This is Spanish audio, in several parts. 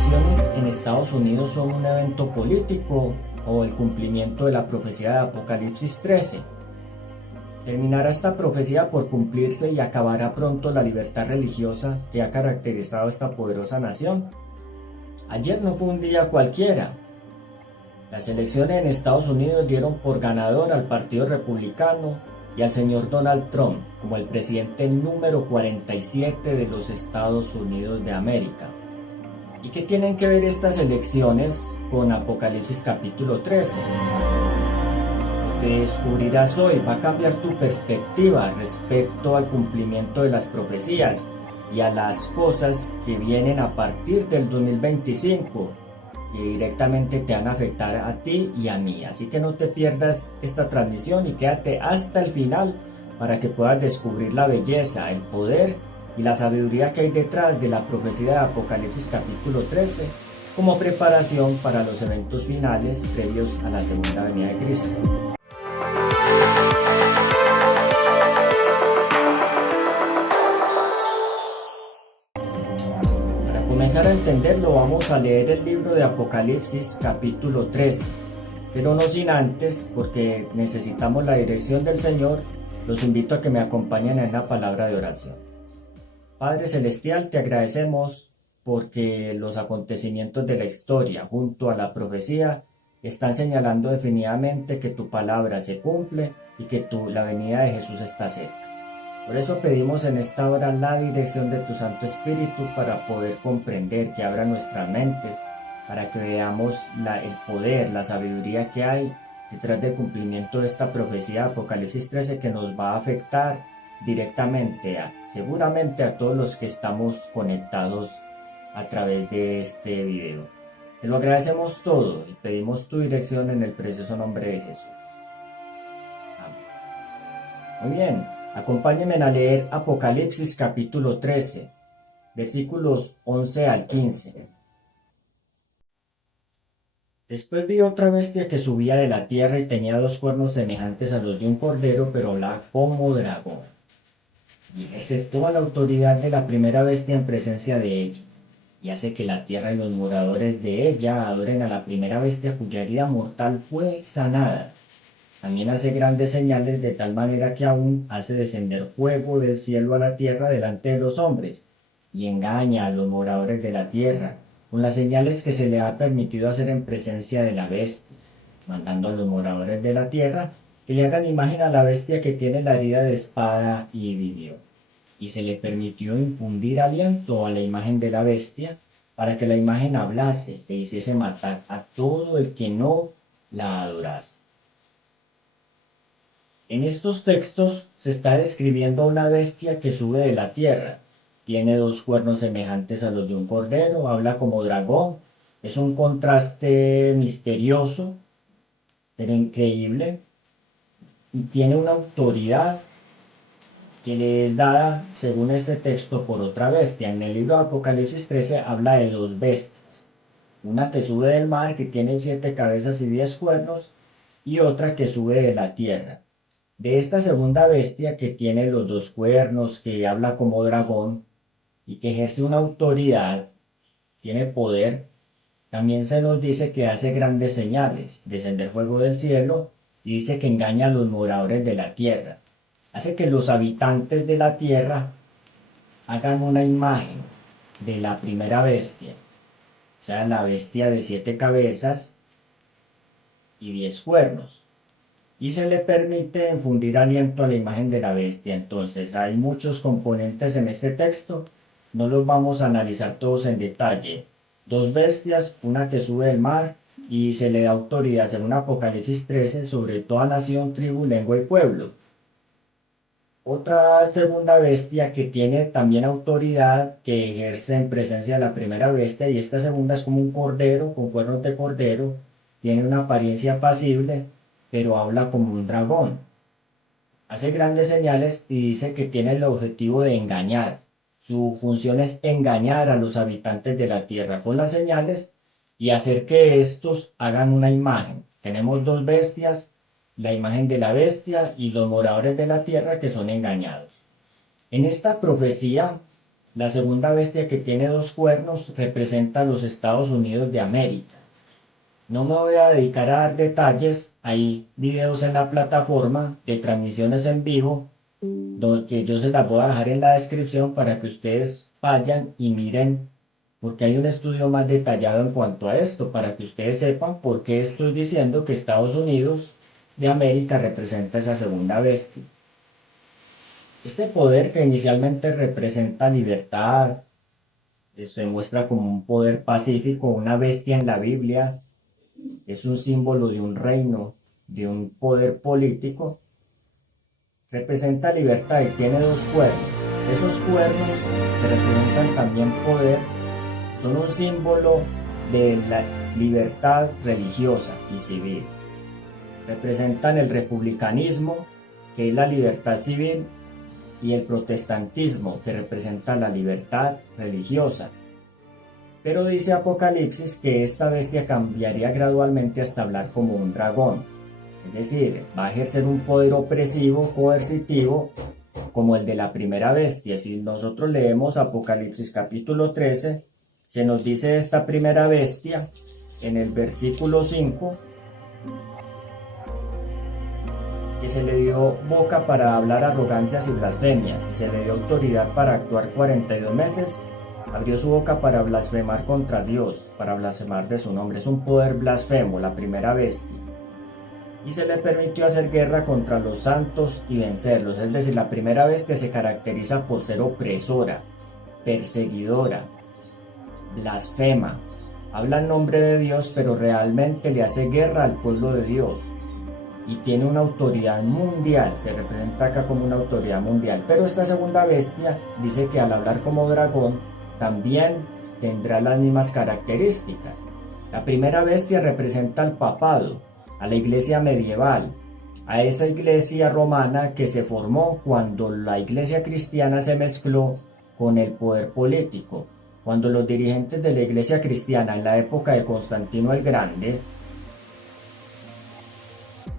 elecciones en Estados Unidos son un evento político o el cumplimiento de la profecía de Apocalipsis 13. ¿Terminará esta profecía por cumplirse y acabará pronto la libertad religiosa que ha caracterizado esta poderosa nación? Ayer no fue un día cualquiera. Las elecciones en Estados Unidos dieron por ganador al Partido Republicano y al señor Donald Trump como el presidente número 47 de los Estados Unidos de América. ¿Y qué tienen que ver estas elecciones con Apocalipsis capítulo 13? Lo que descubrirás hoy va a cambiar tu perspectiva respecto al cumplimiento de las profecías y a las cosas que vienen a partir del 2025, que directamente te van a afectar a ti y a mí. Así que no te pierdas esta transmisión y quédate hasta el final para que puedas descubrir la belleza, el poder y la sabiduría que hay detrás de la profecía de Apocalipsis capítulo 13 como preparación para los eventos finales previos a la segunda venida de Cristo. Para comenzar a entenderlo, vamos a leer el libro de Apocalipsis capítulo 13, pero no sin antes, porque necesitamos la dirección del Señor, los invito a que me acompañen en la palabra de oración. Padre Celestial, te agradecemos porque los acontecimientos de la historia junto a la profecía están señalando definitivamente que tu palabra se cumple y que la venida de Jesús está cerca. Por eso pedimos en esta hora la dirección de tu Santo Espíritu para poder comprender, que abra nuestras mentes, para que veamos el poder, la sabiduría que hay detrás del cumplimiento de esta profecía de Apocalipsis 13 que nos va a afectar directamente seguramente a todos los que estamos conectados a través de este video. Te lo agradecemos todo y pedimos tu dirección en el precioso nombre de Jesús. Amén. Muy bien, acompáñenme a leer Apocalipsis capítulo 13, versículos 11 al 15. Después vi otra bestia que subía de la tierra y tenía dos cuernos semejantes a los de un cordero, pero hablaba como dragón. Y ejerce toda la autoridad de la primera bestia en presencia de ella, y hace que la tierra y los moradores de ella adoren a la primera bestia cuya herida mortal fue sanada. También hace grandes señales, de tal manera que aún hace descender fuego del cielo a la tierra delante de los hombres, y engaña a los moradores de la tierra con las señales que se le ha permitido hacer en presencia de la bestia, mandando a los moradores de la tierra que le hagan imagen a la bestia que tiene la herida de espada y vivió. Y se le permitió infundir aliento a la imagen de la bestia para que la imagen hablase e hiciese matar a todo el que no la adorase. En estos textos se está describiendo a una bestia que sube de la tierra. Tiene dos cuernos semejantes a los de un cordero, habla como dragón. Es un contraste misterioso, pero increíble. Y tiene una autoridad que le es dada, según este texto, por otra bestia. En el libro de Apocalipsis 13 habla de dos bestias. Una que sube del mar, que tiene 7 cabezas y 10 cuernos, y otra que sube de la tierra. De esta segunda bestia, que tiene los dos cuernos, que habla como dragón, y que ejerce una autoridad, tiene poder, también se nos dice que hace grandes señales, descender fuego del cielo, y dice que engaña a los moradores de la tierra. Hace que los habitantes de la tierra hagan una imagen de la primera bestia, o sea, la bestia de 7 cabezas y 10 cuernos, y se le permite infundir aliento a la imagen de la bestia. Entonces hay muchos componentes en este texto, no los vamos a analizar todos en detalle. Dos bestias, una que sube del mar, y se le da autoridad según Apocalipsis 13 sobre toda nación, tribu, lengua y pueblo. Otra segunda bestia que tiene también autoridad, que ejerce en presencia de la primera bestia, y esta segunda es como un cordero con cuernos de cordero, tiene una apariencia apacible, pero habla como un dragón. Hace grandes señales y dice que tiene el objetivo de engañar. Su función es engañar a los habitantes de la tierra con las señales y hacer que estos hagan una imagen. Tenemos dos bestias, la imagen de la bestia y los moradores de la tierra que son engañados. En esta profecía La segunda bestia, que tiene dos cuernos, representa a los Estados Unidos de América. No me voy a dedicar a dar detalles, hay videos en la plataforma de transmisiones en vivo, donde yo se las voy a dejar en la descripción para que ustedes vayan y miren, porque hay un estudio más detallado en cuanto a esto, para que ustedes sepan por qué estoy diciendo que Estados Unidos de América representa esa segunda bestia. Este poder, que inicialmente representa libertad, se muestra como un poder pacífico, una bestia en la Biblia, es un símbolo de un reino, de un poder político, representa libertad y tiene dos cuernos. Esos cuernos, que representan también poder, son un símbolo de la libertad religiosa y civil. Representan el republicanismo, que es la libertad civil, y el protestantismo, que representa la libertad religiosa. Pero dice Apocalipsis que esta bestia cambiaría gradualmente hasta hablar como un dragón. Es decir, va a ejercer un poder opresivo, coercitivo, como el de la primera bestia. Si nosotros leemos Apocalipsis capítulo 13, se nos dice esta primera bestia en el versículo 5, que se le dio boca para hablar arrogancias y blasfemias, y se le dio autoridad para actuar 42 meses. Abrió su boca para blasfemar contra Dios, para blasfemar de su nombre. Es un poder blasfemo, la primera bestia. Y se le permitió hacer guerra contra los santos y vencerlos. Es decir, la primera bestia se caracteriza por ser opresora, perseguidora, blasfema. Habla en nombre de Dios, pero realmente le hace guerra al pueblo de Dios. Y tiene una autoridad mundial, se representa acá como una autoridad mundial. Pero esta segunda bestia dice que al hablar como dragón también tendrá las mismas características. La primera bestia representa al papado, a la iglesia medieval, a esa iglesia romana que se formó cuando la iglesia cristiana se mezcló con el poder político. Cuando los dirigentes de la iglesia cristiana en la época de Constantino el Grande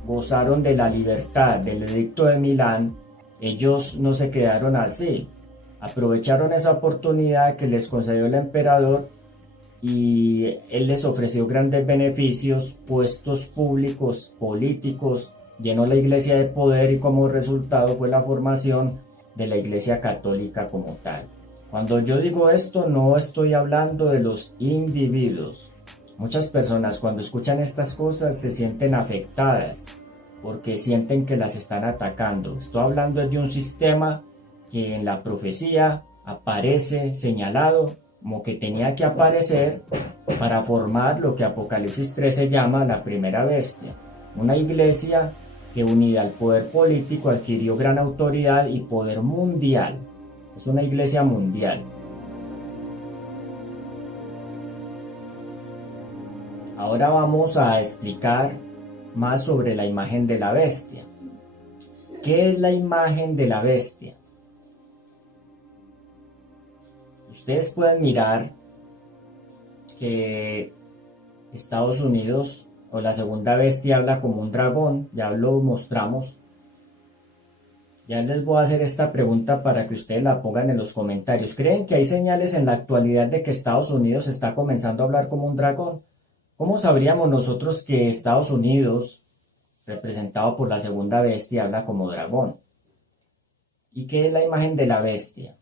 gozaron de la libertad del edicto de Milán, ellos no se quedaron así. Aprovecharon esa oportunidad que les concedió el emperador y él les ofreció grandes beneficios, puestos públicos, políticos, llenó la iglesia de poder y como resultado fue la formación de la iglesia católica como tal. Cuando yo digo esto no estoy hablando de los individuos. Muchas personas cuando escuchan estas cosas se sienten afectadas porque sienten que las están atacando. Estoy hablando de un sistema que en la profecía aparece señalado como que tenía que aparecer para formar lo que Apocalipsis 13 llama la primera bestia. Una iglesia que unida al poder político adquirió gran autoridad y poder mundial. Es una iglesia mundial. Ahora vamos a explicar más sobre la imagen de la bestia. ¿Qué es la imagen de la bestia? Ustedes pueden mirar que Estados Unidos o la segunda bestia habla como un dragón, ya lo mostramos. Ya les voy a hacer esta pregunta para que ustedes la pongan en los comentarios. ¿Creen que hay señales en la actualidad de que Estados Unidos está comenzando a hablar como un dragón? ¿Cómo sabríamos nosotros que Estados Unidos, representado por la segunda bestia, habla como dragón? ¿Y qué es la imagen de la bestia?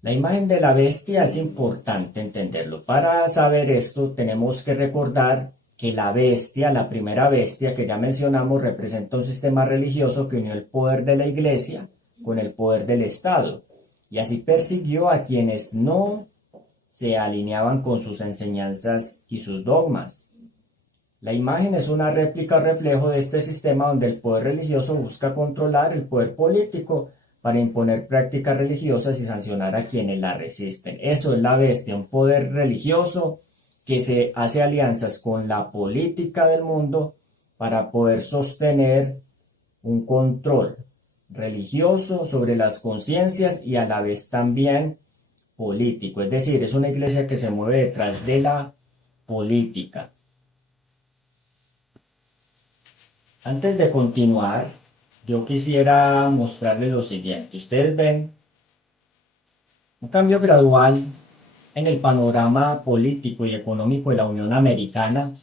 La imagen de la bestia es importante entenderlo. Para saber esto tenemos que recordar que la bestia, la primera bestia que ya mencionamos, representa un sistema religioso que unió el poder de la iglesia con el poder del Estado y así persiguió a quienes no se alineaban con sus enseñanzas y sus dogmas. La imagen es una réplica o reflejo de este sistema donde el poder religioso busca controlar el poder político para imponer prácticas religiosas y sancionar a quienes la resisten. Eso es la bestia, un poder religioso que se hace alianzas con la política del mundo para poder sostener un control religioso sobre las conciencias y a la vez también político. Es decir, es una iglesia que se mueve detrás de la política. Antes de continuar, yo quisiera mostrarles lo siguiente. Ustedes ven Un cambio gradual en el panorama político y económico de la Unión Americana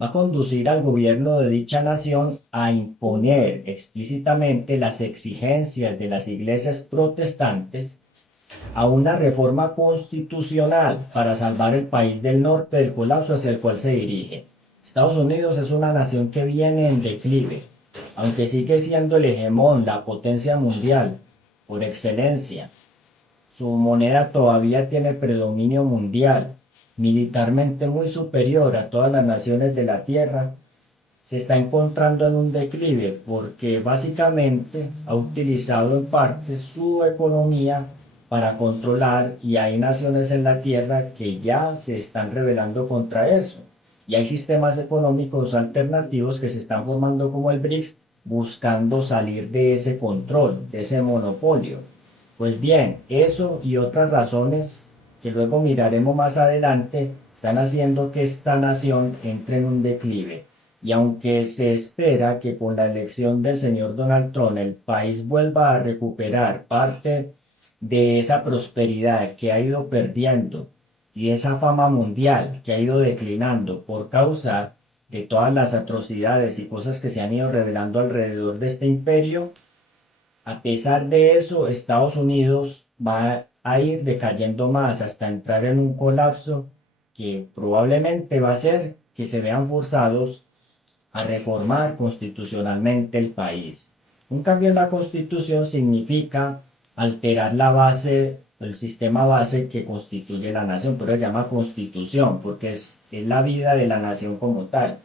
va a conducir al gobierno de dicha nación a imponer explícitamente las exigencias de las iglesias protestantes a una reforma constitucional para salvar el país del norte del colapso hacia el cual se dirige. Estados Unidos es una nación que viene en declive, aunque sigue siendo el hegemón, la potencia mundial por excelencia. Su moneda todavía tiene predominio mundial, militarmente muy superior a todas las naciones de la Tierra. Se está encontrando en un declive porque básicamente ha utilizado en parte su economía para controlar, y hay naciones en la Tierra que ya se están rebelando contra eso. Y hay sistemas económicos alternativos que se están formando como el BRICS buscando salir de ese control, de ese monopolio. Pues bien, eso y otras razones que luego miraremos más adelante están haciendo que esta nación entre en un declive. Y aunque se espera que con la elección del señor Donald Trump el país vuelva a recuperar parte de esa prosperidad que ha ido perdiendo y esa fama mundial que ha ido declinando por causa de todas las atrocidades y cosas que se han ido revelando alrededor de este imperio, a pesar de eso, Estados Unidos va a ir decayendo más hasta entrar en un colapso que probablemente va a hacer que se vean forzados a reformar constitucionalmente el país. Un cambio en la constitución significa alterar la base, el sistema base que constituye la nación, pero se llama constitución porque es la vida de la nación como tal.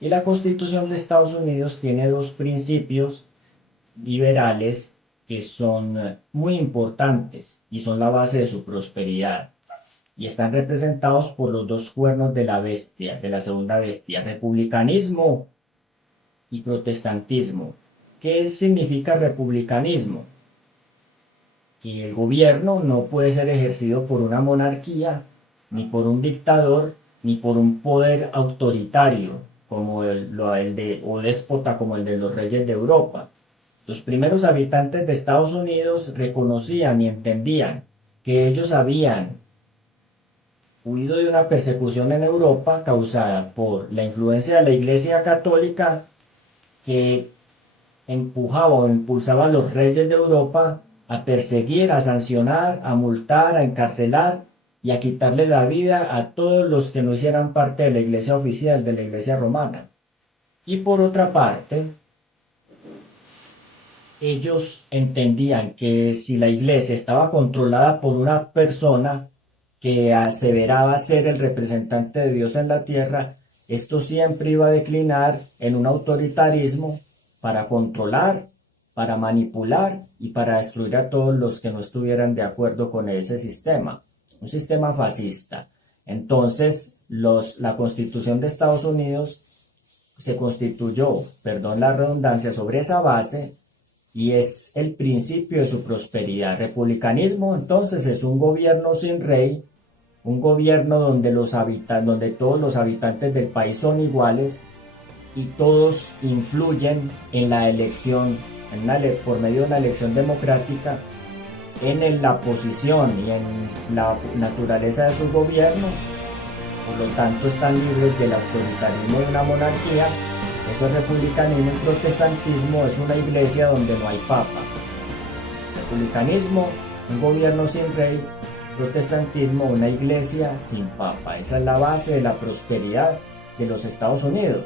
Y la constitución de Estados Unidos tiene dos principios liberales que son muy importantes y son la base de su prosperidad. Y están representados por los dos cuernos de la bestia, de la segunda bestia, republicanismo y protestantismo. ¿Qué significa republicanismo? Que el gobierno no puede ser ejercido por una monarquía, ni por un dictador, ni por un poder autoritario como o déspota como el de los reyes de Europa. Los primeros habitantes de Estados Unidos reconocían y entendían que ellos habían huido de una persecución en Europa causada por la influencia de la Iglesia Católica que empujaba o impulsaba a los reyes de Europa a perseguir, a sancionar, a multar, a encarcelar y a quitarle la vida a todos los que no hicieran parte de la iglesia oficial, de la iglesia romana. Y por otra parte, ellos entendían que si la iglesia estaba controlada por una persona que aseveraba ser el representante de Dios en la tierra, esto siempre iba a declinar en un autoritarismo para controlar, para manipular y para destruir a todos los que no estuvieran de acuerdo con ese sistema, un sistema fascista. Entonces, la Constitución de Estados Unidos se constituyó, perdón la redundancia, sobre esa base y es el principio de su prosperidad. Republicanismo, entonces, es un gobierno sin rey, un gobierno donde, donde todos los habitantes del país son iguales y todos influyen en la elección, por medio de una elección democrática, en la posición y en la naturaleza de su gobierno. Por lo tanto, están libres del autoritarismo de una monarquía. Eso es republicanismo, y protestantismo es una iglesia donde no hay papa. Republicanismo, un gobierno sin rey; protestantismo, una iglesia sin papa. Esa es la base de la prosperidad de los Estados Unidos.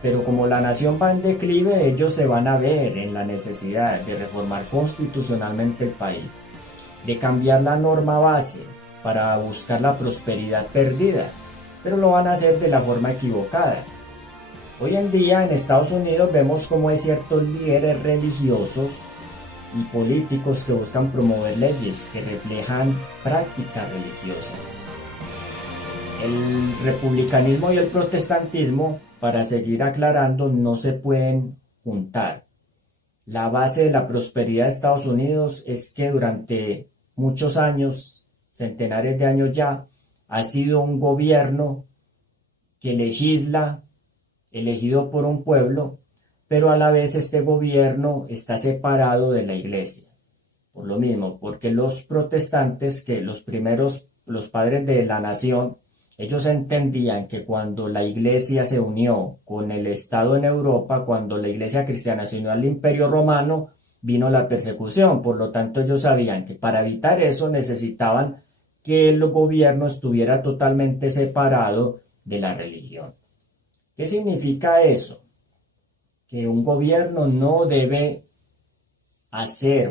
Pero como la nación va en declive, ellos se van a ver en la necesidad de reformar constitucionalmente el país, de cambiar la norma base para buscar la prosperidad perdida, pero lo van a hacer de la forma equivocada. Hoy en día en Estados Unidos vemos cómo hay ciertos líderes religiosos y políticos que buscan promover leyes que reflejan prácticas religiosas. El republicanismo y el protestantismo, para seguir aclarando, no se pueden juntar. La base de la prosperidad de Estados Unidos es que durante muchos años, centenares de años ya, ha sido un gobierno que legisla, elegido por un pueblo, pero a la vez este gobierno está separado de la iglesia. por lo mismo, porque los protestantes, que los padres de la nación, ellos entendían que cuando la iglesia se unió con el Estado en Europa, cuando la iglesia cristiana se unió al Imperio Romano, vino la persecución. Por lo tanto, ellos sabían que para evitar eso necesitaban que el gobierno estuviera totalmente separado de la religión. ¿Qué significa eso? Que un gobierno no debe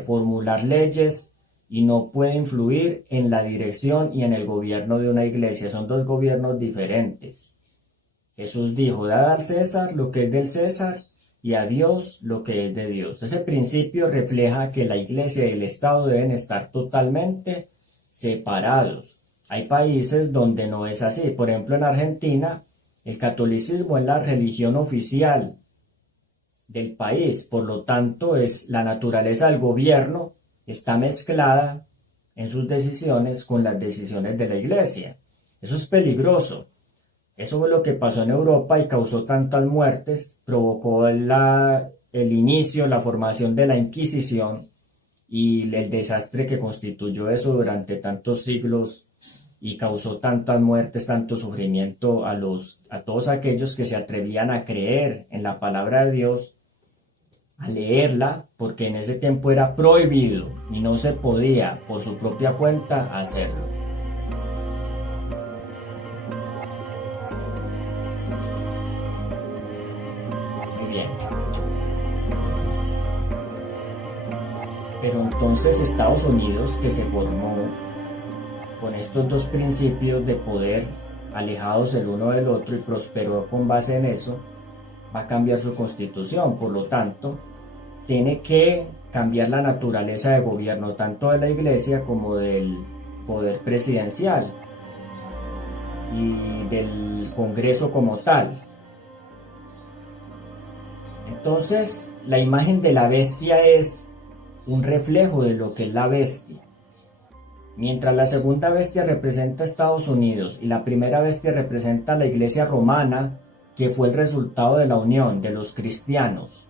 formular leyes y no puede influir en la dirección y en el gobierno de una iglesia. Son dos gobiernos diferentes. Jesús dijo: dad al César lo que es del César y a Dios lo que es de Dios. Ese principio refleja que la iglesia y el Estado deben estar totalmente separados. Hay países donde no es así. Por ejemplo, en Argentina, el catolicismo es la religión oficial del país, por lo tanto es la naturaleza del gobierno está mezclada en sus decisiones con las decisiones de la iglesia. Eso es peligroso. Eso fue lo que pasó en Europa y causó tantas muertes, provocó el inicio, la formación de la Inquisición y el desastre que constituyó eso durante tantos siglos y causó tantas muertes, tanto sufrimiento a todos aquellos que se atrevían a creer en la palabra de Dios, a leerla, porque en ese tiempo era prohibido y no se podía por su propia cuenta hacerlo. Muy bien. Pero entonces Estados Unidos, que se formó con estos dos principios de poder alejados el uno del otro y prosperó con base en eso, va a cambiar su constitución. Por lo tanto, tiene que cambiar la naturaleza de gobierno tanto de la iglesia como del poder presidencial y del Congreso como tal. Entonces, la imagen de la bestia es un reflejo de lo que es la bestia. Mientras la segunda bestia representa a Estados Unidos y la primera bestia representa a la iglesia romana, que fue el resultado de la unión de los cristianos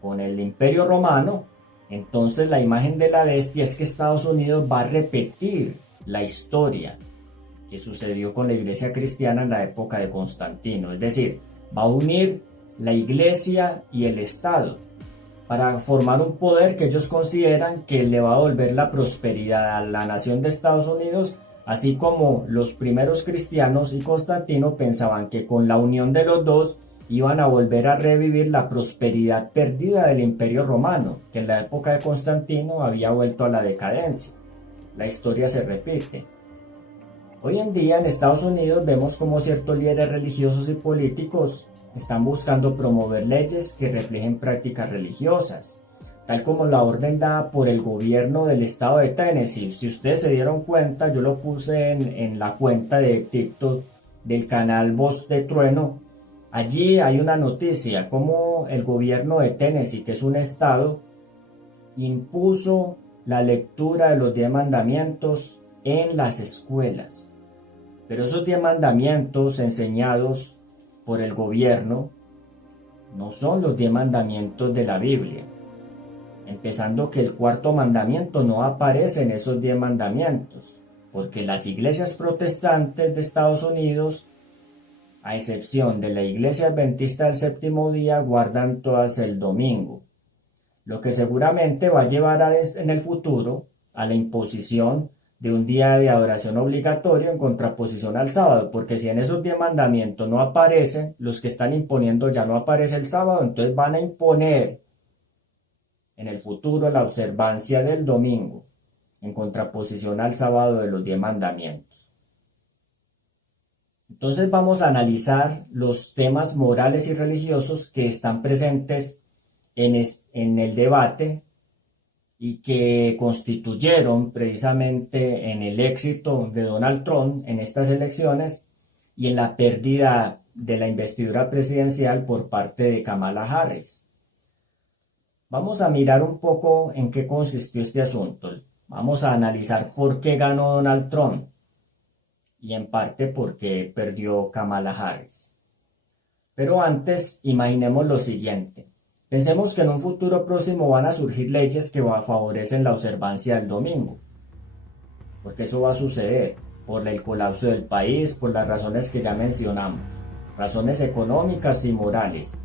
con el Imperio Romano, entonces la imagen de la bestia es que Estados Unidos va a repetir la historia que sucedió con la iglesia cristiana en la época de Constantino. Es decir, va a unir la iglesia y el Estado para formar un poder que ellos consideran que le va a devolver la prosperidad a la nación de Estados Unidos, así como los primeros cristianos y Constantino pensaban que con la unión de los dos iban a volver a revivir la prosperidad perdida del Imperio Romano, que en la época de Constantino había vuelto a la decadencia. La historia se repite. Hoy en día en Estados Unidos vemos como ciertos líderes religiosos y políticos están buscando promover leyes que reflejen prácticas religiosas, tal como la orden dada por el gobierno del estado de Tennessee. Si ustedes se dieron cuenta, yo lo puse en la cuenta de TikTok del canal Voz de Trueno. Allí hay una noticia, como el gobierno de Tennessee, que es un estado, impuso la lectura de los 10 mandamientos en las escuelas. Pero esos 10 mandamientos enseñados por el gobierno no son los 10 mandamientos de la Biblia. Empezando que el cuarto mandamiento no aparece en esos 10 mandamientos, porque las iglesias protestantes de Estados Unidos, a excepción de la iglesia adventista del séptimo día, guardan todas el domingo, lo que seguramente va a llevar en el futuro a la imposición de un día de adoración obligatorio en contraposición al sábado, porque si en esos 10 mandamientos no aparecen, los que están imponiendo ya no aparece el sábado, entonces van a imponer en el futuro la observancia del domingo en contraposición al sábado de los 10 mandamientos. Entonces vamos a analizar los temas morales y religiosos que están presentes en el debate y que constituyeron precisamente en el éxito de Donald Trump en estas elecciones y en la pérdida de la investidura presidencial por parte de Kamala Harris. Vamos a mirar un poco en qué consistió este asunto. Vamos a analizar por qué ganó Donald Trump y en parte por qué perdió Kamala Harris. Pero antes, imaginemos lo siguiente. Pensemos que en un futuro próximo van a surgir leyes que favorecen la observancia del domingo, porque eso va a suceder por el colapso del país, por las razones que ya mencionamos, razones económicas y morales.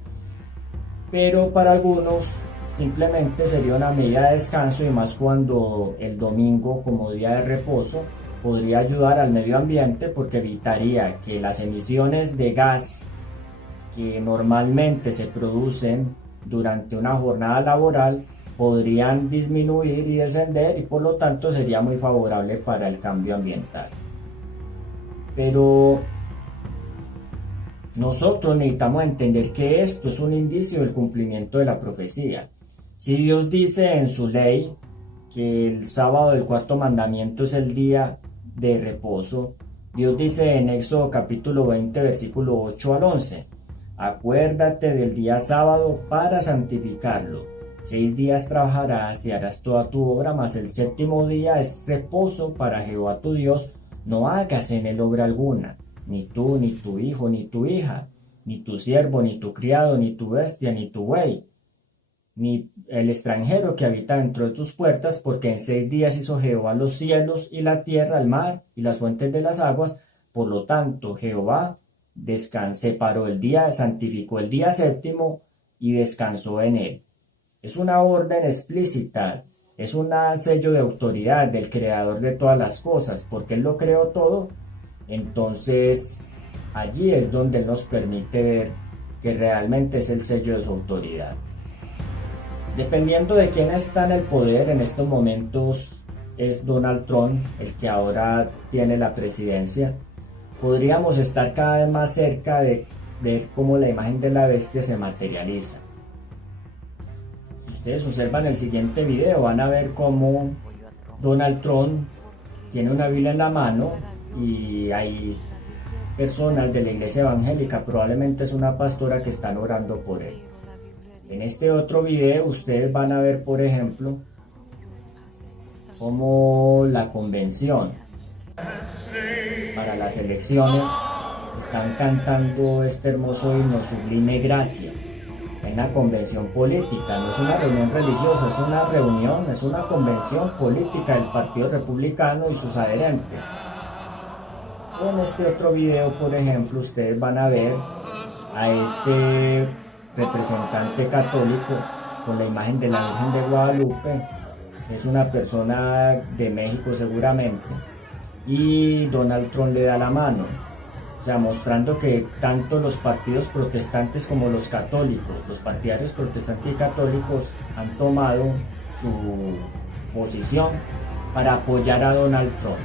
Pero para algunos simplemente sería una medida de descanso, y más cuando el domingo como día de reposo podría ayudar al medio ambiente, porque evitaría que las emisiones de gas que normalmente se producen durante una jornada laboral podrían disminuir y descender, y por lo tanto sería muy favorable para el cambio ambiental. Pero nosotros necesitamos entender que esto es un indicio del cumplimiento de la profecía. Si Dios dice en su ley que el sábado del cuarto mandamiento es el día de reposo, Dios dice en Éxodo capítulo 20, versículo 8 al 11, acuérdate del día sábado para santificarlo. 6 días trabajarás y harás toda tu obra, mas el séptimo día es reposo para Jehová tu Dios. No hagas en él obra alguna, ni tú, ni tu hijo, ni tu hija, ni tu siervo, ni tu criado, ni tu bestia, ni tu buey, ni el extranjero que habita dentro de tus puertas, porque en 6 días hizo Jehová los cielos y la tierra, el mar y las fuentes de las aguas. Por lo tanto, Jehová separó el día, santificó el día séptimo y descansó en él. Es una orden explícita, es un sello de autoridad del creador de todas las cosas, porque él lo creó todo. Entonces allí es donde él nos permite ver que realmente es el sello de su autoridad. Dependiendo de quién está en el poder en estos momentos, es Donald Trump el que ahora tiene la presidencia. Podríamos estar cada vez más cerca de ver cómo la imagen de la bestia se materializa. Si ustedes observan el siguiente video, van a ver cómo Donald Trump tiene una Biblia en la mano y hay personas de la iglesia evangélica, probablemente es una pastora, que están orando por él. En este otro video ustedes van a ver, por ejemplo, cómo la convención para las elecciones están cantando este hermoso himno, Sublime Gracia, en una convención política. No es una reunión religiosa, es una reunión, es una convención política del Partido Republicano y sus adherentes. En este otro video, por ejemplo, ustedes van a ver a este representante católico con la imagen de la Virgen de Guadalupe. Es una persona de México seguramente, y Donald Trump le da la mano, o sea, mostrando que tanto los partidos protestantes como los católicos, los partidarios protestantes y católicos, han tomado su posición para apoyar a Donald Trump.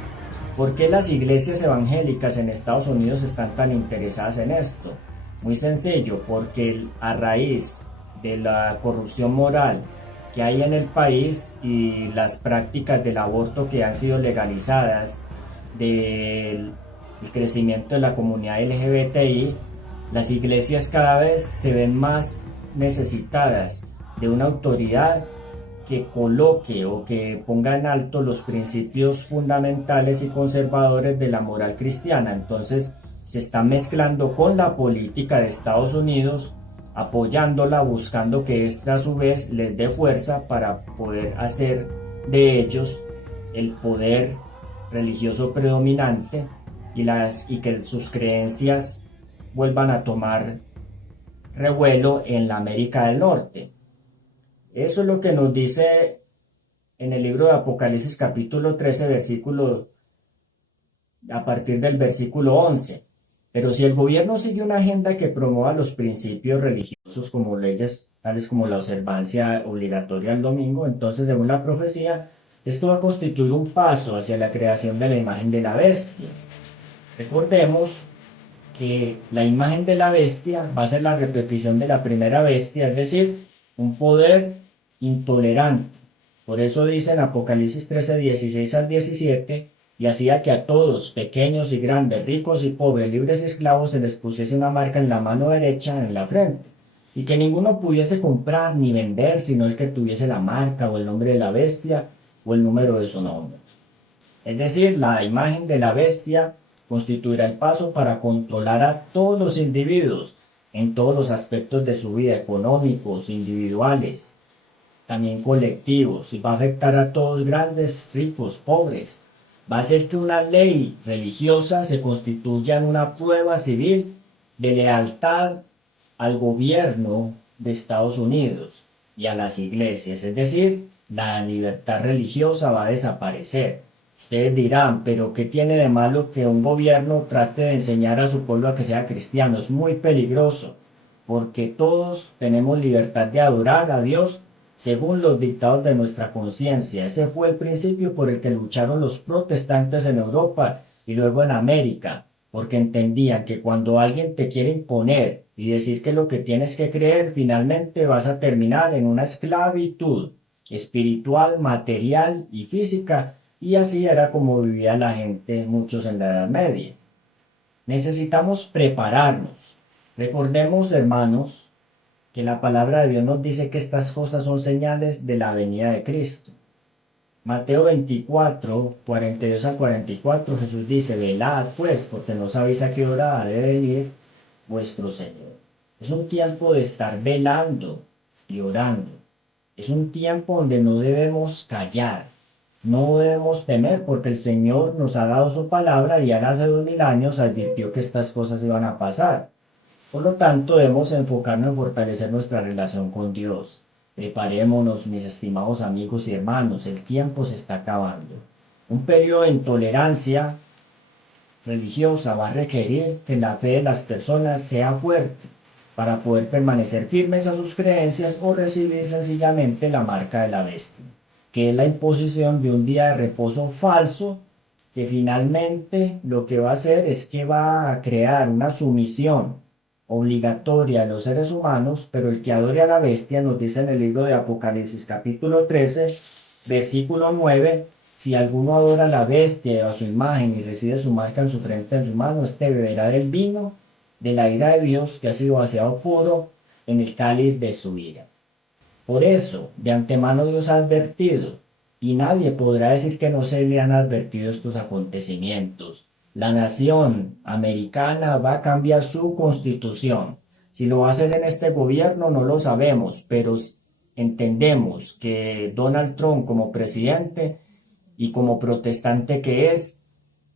¿Por qué las iglesias evangélicas en Estados Unidos están tan interesadas en esto? Muy sencillo, porque a raíz de la corrupción moral que hay en el país y las prácticas del aborto que han sido legalizadas, del crecimiento de la comunidad LGBTI, las iglesias cada vez se ven más necesitadas de una autoridad que coloque o que ponga en alto los principios fundamentales y conservadores de la moral cristiana. Entonces se está mezclando con la política de Estados Unidos, apoyándola, buscando que ésta a su vez les dé fuerza para poder hacer de ellos el poder religioso predominante, y que sus creencias vuelvan a tomar revuelo en la América del Norte. Eso es lo que nos dice en el libro de Apocalipsis capítulo 13, a partir del versículo 11. Pero si el gobierno sigue una agenda que promueva los principios religiosos como leyes tales como la observancia obligatoria del domingo, entonces según la profecía, esto va a constituir un paso hacia la creación de la imagen de la bestia. Recordemos que la imagen de la bestia va a ser la repetición de la primera bestia, es decir, un poder intolerante. Por eso dice en Apocalipsis 13, 16 al 17, y hacía que a todos, pequeños y grandes, ricos y pobres, libres y esclavos, se les pusiese una marca en la mano derecha, en la frente, y que ninguno pudiese comprar ni vender, sino el que tuviese la marca o el nombre de la bestia o el número de su nombre. Es decir, la imagen de la bestia constituirá el paso para controlar a todos los individuos, en todos los aspectos de su vida, económicos, individuales, también colectivos, y va a afectar a todos, grandes, ricos, pobres. Va a hacer que una ley religiosa se constituya en una prueba civil de lealtad al gobierno de Estados Unidos y a las iglesias. Es decir, la libertad religiosa va a desaparecer. Ustedes dirán, pero ¿qué tiene de malo que un gobierno trate de enseñar a su pueblo a que sea cristiano? Es muy peligroso, porque todos tenemos libertad de adorar a Dios según los dictados de nuestra conciencia. Ese fue el principio por el que lucharon los protestantes en Europa y luego en América, porque entendían que cuando alguien te quiere imponer y decir que lo que tienes que creer, finalmente vas a terminar en una esclavitud espiritual, material y física, y así era como vivía la gente, muchos en la Edad Media. Necesitamos prepararnos. Recordemos, hermanos, que la palabra de Dios nos dice que estas cosas son señales de la venida de Cristo. Mateo 24, 42 al 44, Jesús dice, velad pues, porque no sabéis a qué hora ha de venir vuestro Señor. Es un tiempo de estar velando y orando. Es un tiempo donde no debemos callar, no debemos temer, porque el Señor nos ha dado su palabra y ya hace 2000 años advirtió que estas cosas iban a pasar. Por lo tanto, debemos enfocarnos en fortalecer nuestra relación con Dios. Preparémonos, mis estimados amigos y hermanos, el tiempo se está acabando. Un periodo de intolerancia religiosa va a requerir que la fe de las personas sea fuerte para poder permanecer firmes a sus creencias o recibir sencillamente la marca de la bestia, que es la imposición de un día de reposo falso, que finalmente lo que va a hacer es que va a crear una sumisión obligatoria a los seres humanos, pero el que adore a la bestia, nos dice en el libro de Apocalipsis capítulo 13, versículo 9, si alguno adora a la bestia o a su imagen y recibe su marca en su frente, en su mano, este beberá del vino de la ira de Dios que ha sido vaciado puro en el cáliz de su ira. Por eso, de antemano Dios ha advertido, y nadie podrá decir que no se le han advertido estos acontecimientos. La nación americana va a cambiar su constitución. Si lo va a hacer en este gobierno no lo sabemos, pero entendemos que Donald Trump como presidente y como protestante que es,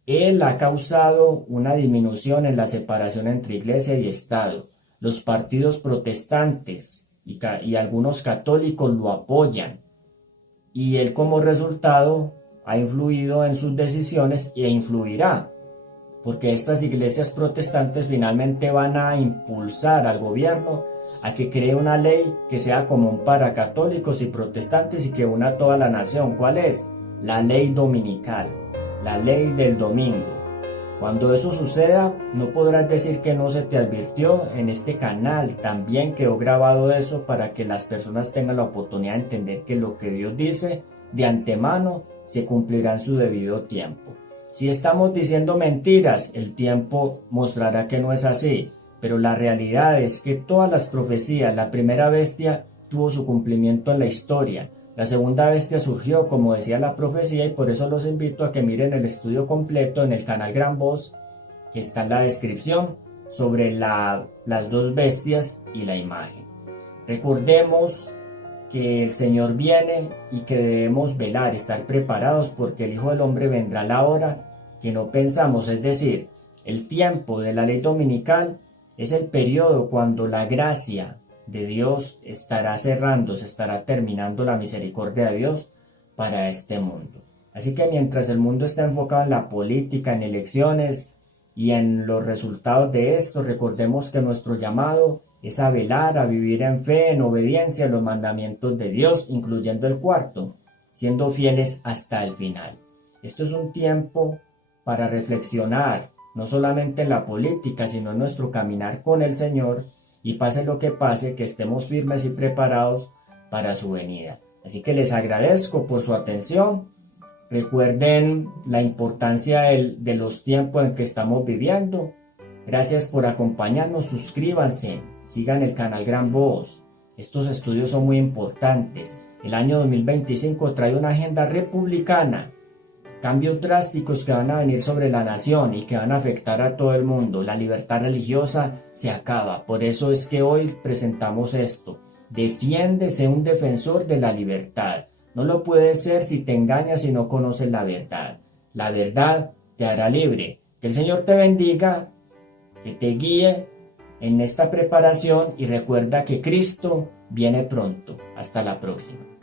él ha causado una disminución en la separación entre iglesia y Estado. Los partidos protestantes y algunos católicos lo apoyan, y él como resultado ha influido en sus decisiones e influirá, porque estas iglesias protestantes finalmente van a impulsar al gobierno a que cree una ley que sea común para católicos y protestantes y que una a toda la nación. ¿Cuál es? La ley dominical, la ley del domingo. Cuando eso suceda, no podrás decir que no se te advirtió. En este canal también quedó grabado eso para que las personas tengan la oportunidad de entender que lo que Dios dice de antemano se cumplirá en su debido tiempo. Si estamos diciendo mentiras, el tiempo mostrará que no es así, pero la realidad es que todas las profecías, la primera bestia tuvo su cumplimiento en la historia. La segunda bestia surgió, como decía la profecía, y por eso los invito a que miren el estudio completo en el canal Gran Voz, que está en la descripción, sobre las dos bestias y la imagen. Recordemos que el Señor viene y que debemos velar, estar preparados, porque el Hijo del Hombre vendrá a la hora que no pensamos. Es decir, el tiempo de la ley dominical es el periodo cuando la gracia de Dios estará cerrando, se estará terminando la misericordia de Dios para este mundo. Así que mientras el mundo está enfocado en la política, en elecciones y en los resultados de esto, recordemos que nuestro llamado es a velar, a vivir en fe, en obediencia a los mandamientos de Dios, incluyendo el cuarto, siendo fieles hasta el final. Esto es un tiempo para reflexionar, no solamente en la política, sino en nuestro caminar con el Señor, y pase lo que pase, que estemos firmes y preparados para su venida. Así que les agradezco por su atención. Recuerden la importancia de los tiempos en que estamos viviendo. Gracias por acompañarnos, suscríbanse, sigan el canal Gran Voz. Estos estudios son muy importantes. El año 2025 trae una agenda republicana, cambios drásticos que van a venir sobre la nación y que van a afectar a todo el mundo. La libertad religiosa se acaba. Por eso es que hoy presentamos esto. Defiende, sé un defensor de la libertad. No lo puedes ser si te engañas y no conoces la verdad. La verdad te hará libre. Que el Señor te bendiga, que te guíe en esta preparación y recuerda que Cristo viene pronto. Hasta la próxima.